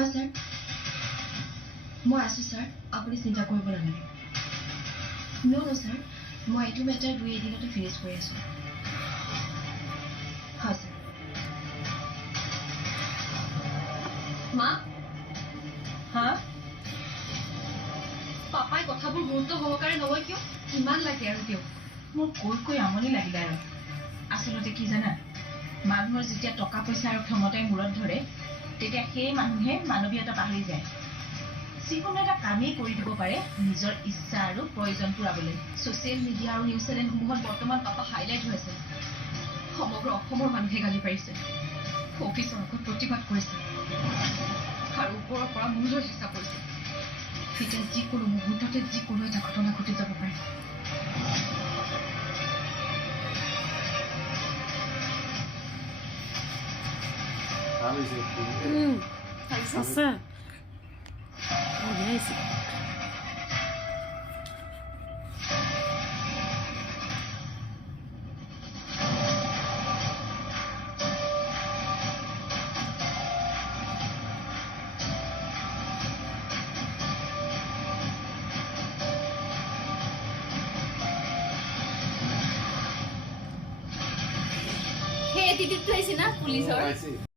হয় স্যাৰ মই আছো স্যাৰ আপুনি চিন্তা কৰিব নালাগে নো স্যাৰ মই এইটো মেটাৰ 2 দিনতে ফিনিশ কৰি আছো হয় স্যাৰ মা হা পাপাই কথাবোৰ গুৰুত্ব সহকাৰে নলয় কিয় কিমান লাগে আৰু তেওঁ মোৰ কৈ আমনি লাগিলে আৰু আচলতে কি জানা মানুহৰ যেতিয়া টকা পইচা আৰু ক্ষমতাই মূৰত ধৰে তেতিয়া সেই মানুহে মানৱীয়তা পাহৰি যায় যিকোনো এটা কামেই কৰি দিব পাৰে নিজৰ ইচ্ছা আৰু প্ৰয়োজন পূৰাবলৈ ছ'চিয়েল মিডিয়া আৰু নিউজ চেনেলসমূহত বৰ্তমান পাপা হাইলাইট হৈ আছে সমগ্ৰ অসমৰ মানুহে গালি পাৰিছে অফিচৰ আগত প্ৰতিবাদ কৰিছে আৰু ওপৰৰ পৰা মূলৈ হেঁচা পৰিছে এতিয়া যিকোনো মুহূৰ্ততে যিকোনো এটা ঘটনা ঘটি যাব পাৰে আছে বঢ়িয়াইছে সেই এটিটিউডটো আহিছে না পুলিচৰ